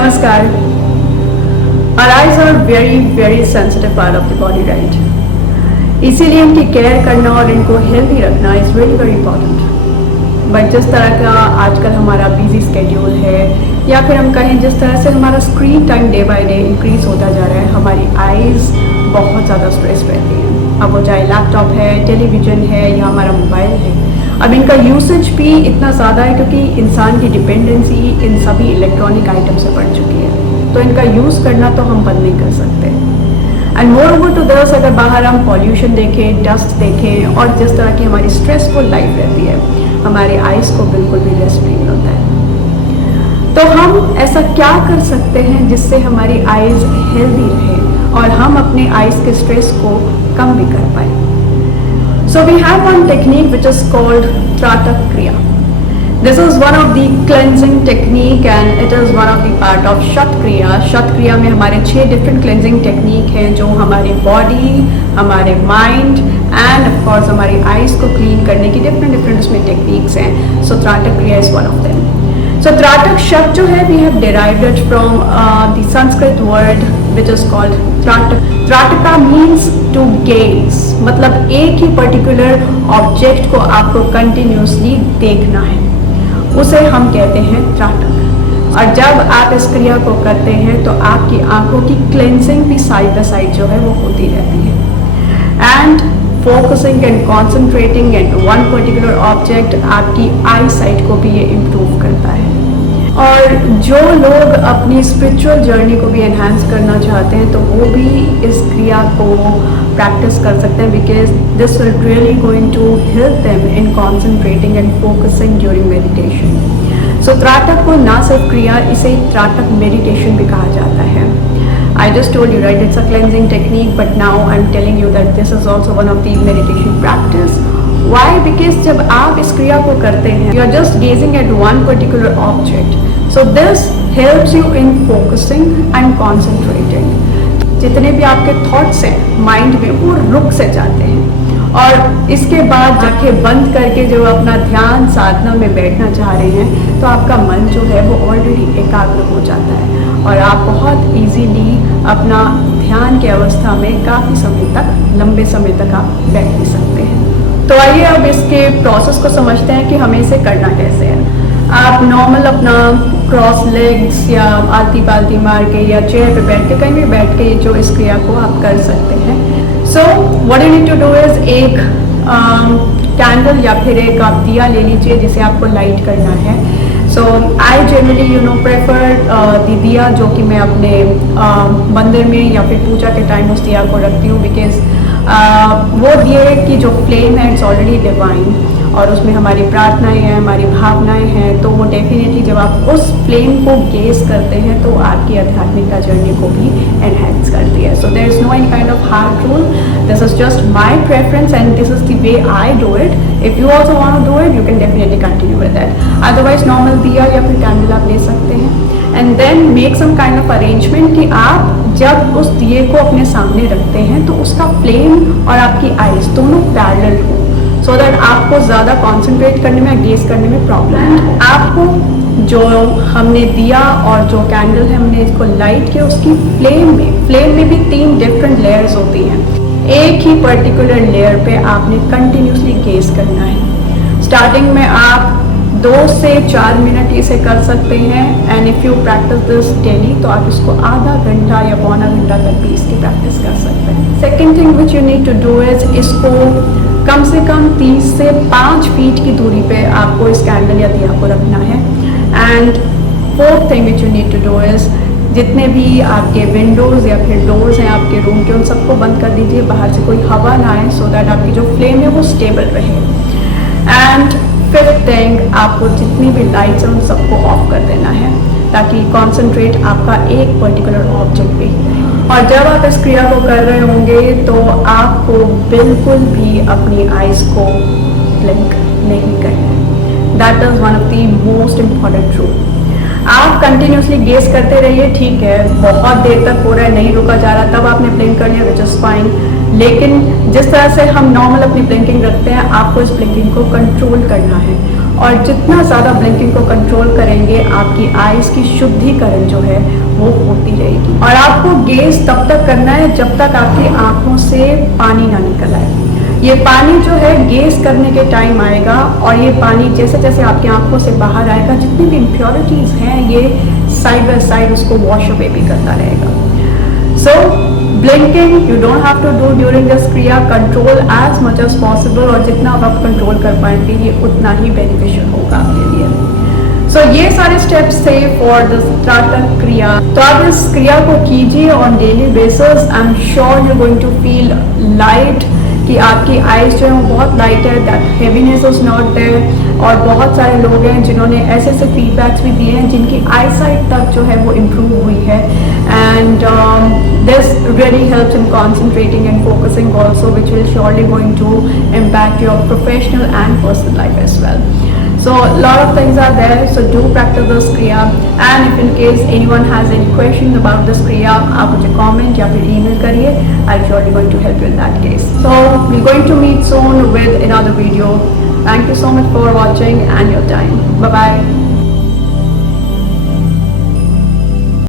नमस्कार। Our eyes are very sensitive part of the body, right? इसीलिए इनकी care करना और इनको हेल्दी रखना इज़ वेरी इंपॉर्टेंट। बट जिस तरह का आजकल हमारा बिजी स्केड्यूल है, या फिर हम कहें जिस तरह से हमारा screen time day by day increase होता जा रहा है, हमारी आइज़ बहुत ज़्यादा स्ट्रेस रहती हैं। अब वो चाहे लैपटॉप है, टेलीविज़न है या हमारा मोबाइल है। अब इनका यूसेज भी इतना ज़्यादा है क्योंकि इंसान की डिपेंडेंसी इन सभी इलेक्ट्रॉनिक आइटम से बढ़ चुकी है, तो इनका यूज़ करना तो हम बंद नहीं कर सकते। And moreover to this, अगर बाहर हम पॉल्यूशन देखें, डस्ट देखें और जिस तरह की हमारी स्ट्रेसफुल लाइफ रहती है, हमारी आइज़ को बिल्कुल भी रेस्ट नहीं मिलता है। तो हम ऐसा क्या कर सकते हैं जिससे हमारी आइज़ हेल्दी रहे और हम अपने आइज़ के स्ट्रेस को कम भी कर पाए। So we have one technique which is called Tratak Kriya. This is one of the cleansing technique and it is one of the part of Shat Kriya. Shat Kriya में हमारे 6 different cleansing technique हैं जो हमारी body, हमारे mind and of course हमारी eyes को clean करने की different उसमें techniques हैं. So Tratak Kriya is one of them. So Tratak शब्द जो है we have derived it from the Sanskrit word which is called Tratak. Trataka means to gaze, मतलब एक ही पर्टिकुलर ऑब्जेक्ट को आपको कंटिन्यूसली देखना है, उसे हम कहते हैं त्राटक। और जब आप इस क्रिया को करते हैं तो आपकी आंखों की क्लेंजिंग भी साइड बाय साइड जो है वो होती रहती है। And focusing and concentrating and one particular object आपकी आई साइट को भी ये इम्प्रूव करता है। और जो लोग अपनी स्पिरिचुअल जर्नी को भी एनहांस करना चाहते हैं तो वो भी इस क्रिया को प्रैक्टिस कर सकते हैं, because this will really going to help them in concentrating and focusing during meditation. So त्राटक को ना सिर्फ क्रिया, इसे त्राटक मेडिटेशन भी कहा जाता है। I just told you, right, it's a cleansing technique, but now I'm telling you that this is also one of the meditation practice. Why? Because जब आप इस क्रिया को करते हैं, you are just gazing at one particular object. So this helps you in focusing and concentrating. जितने भी आपके thoughts हैं माइंड में वो रुक से जाते हैं, और इसके बाद आंखें बंद करके जो अपना ध्यान साधना में बैठना चाह रहे हैं तो आपका मन जो है वो ऑलरेडी एकाग्र हो जाता है और आप बहुत इजीली अपना ध्यान की अवस्था में काफ़ी समय तक, लंबे समय तक आप बैठ भी सकते हैं। तो आइए अब इसके प्रोसेस को समझते हैं कि हमें इसे करना कैसे है। आप नॉर्मल अपना क्रॉस लेग्स या आलती पालती मार के या चेयर पे बैठ के, कहीं भी बैठ के जो इस क्रिया को आप कर सकते हैं। So what you need to do is एक कैंडल या फिर एक आप दिया ले लीजिए जिसे आपको लाइट करना है। सो आई जनरली प्रेफर दिया जो कि मैं अपने मंदिर में या फिर पूजा के टाइम उस दिया को रखती हूँ, बिकॉज वो दिए की जो फ्लेम है इट्स ऑलरेडी डिवाइन और उसमें हमारी प्रार्थनाएं हैं, हमारी भावनाएं हैं, तो वो डेफिनेटली जब आप उस फ्लेम को गेज करते हैं तो आपकी आध्यात्मिक जर्नी को भी एनहेंस करती है। So there is no any kind of hard rule, this is just my preference and this is the way I do it. If you also want to do it you can definitely continue with that. Otherwise normal दिया या फिर candle आप ले सकते हैं and then make some kind of arrangement कि आप जब उस दिए को अपने सामने रखते हैं तो उसका फ्लेम और आपकी आइज दोनों पैरेलल हो, सो दैट आपको ज़्यादा कॉन्सेंट्रेट करने में, गेज करने में प्रॉब्लम। आपको जो हमने दिया और जो कैंडल है हमने इसको लाइट किया, उसकी फ्लेम में भी 3 डिफरेंट लेयर्स होती हैं। एक ही पर्टिकुलर लेयर पे आपने कंटिन्यूसली गेज करना है। स्टार्टिंग में आप 2 से 4 मिनट इसे कर सकते हैं and if you practice this daily तो आप इसको आधा घंटा या पौना घंटा तक भी इसकी प्रैक्टिस कर सकते हैं। Second thing which you need to do is इसको कम से कम 30 से 5 फीट की दूरी पे आपको इस कैंडल या दिया को रखना है। And fourth thing which you need to do is जितने भी आपके विंडोज़ या फिर डोर्स हैं आपके रूम के उन सबको बंद कर दीजिए, बाहर से कोई हवा ना आए, सो दैट आपकी जो फ्लेम है वो स्टेबल रहे। एंड फिफ्थ थिंग, आपको जितनी भी लाइट्स हैं उन सबको ऑफ कर देना है ताकि कॉन्सेंट्रेट आपका एक पर्टिकुलर ऑब्जेक्ट पे ही रहे। और जब आप इस क्रिया को कर रहे होंगे तो आपको बिल्कुल भी अपनी आइज़ को ब्लिंक नहीं करना है। That is one of the most important rule. आप कंटिन्यूसली गेस करते रहिए, ठीक है, बहुत देर तक हो रहा है, नहीं रुका जा रहा, तब आपने ब्लिंक कर लिया, विच इज़ फाइन। लेकिन जिस तरह से हम नॉर्मल अपनी ब्लिंकिंग रखते हैं, आपको इस ब्लिंकिंग को कंट्रोल करना है और जितना ज़्यादा ब्लिंकिंग को कंट्रोल करेंगे आपकी आईज की शुद्धिकरण जो है वो होती रहेगी। और आपको गेज तब तक करना है जब तक आपकी आंखों से पानी ना निकल आए। ये पानी जो है गेज करने के टाइम आएगा और ये पानी जैसे जैसे आपकी आंखों से बाहर आएगा, जितनी भी इम्प्योरिटीज़ हैं ये साइड बाय साइड उसको वॉश अवे भी करता रहेगा। So blinking you don't have to do during this क्रिया, control as much as possible, और जितना आप कंट्रोल कर पाएंगे ये उतना ही बेनिफिशियल होगा आपके लिए। सो ये सारे स्टेप्स थे फॉर द त्राटक क्रिया। तो आप इस क्रिया को कीजिए on daily basis. I am sure you going to feel light, कि आपकी आईज जो है वो बहुत लाइट है, that heaviness is not there. और बहुत सारे लोग हैं जिन्होंने ऐसे ऐसे फीडबैक्स भी दिए हैं जिनकी आई साइट तक जो है वो इम्प्रूव हुई है। And this really helps in concentrating and focusing also, which will surely going to impact your professional and personal life as well. So a lot of things are there, so do practice this kriya, and if in case anyone has any questions about this kriya, आप मुझे comment या फिर email करिए. I'm surely going to help you in that case. So we're going to meet soon with another video. Thank you so much for watching and your time. Bye bye.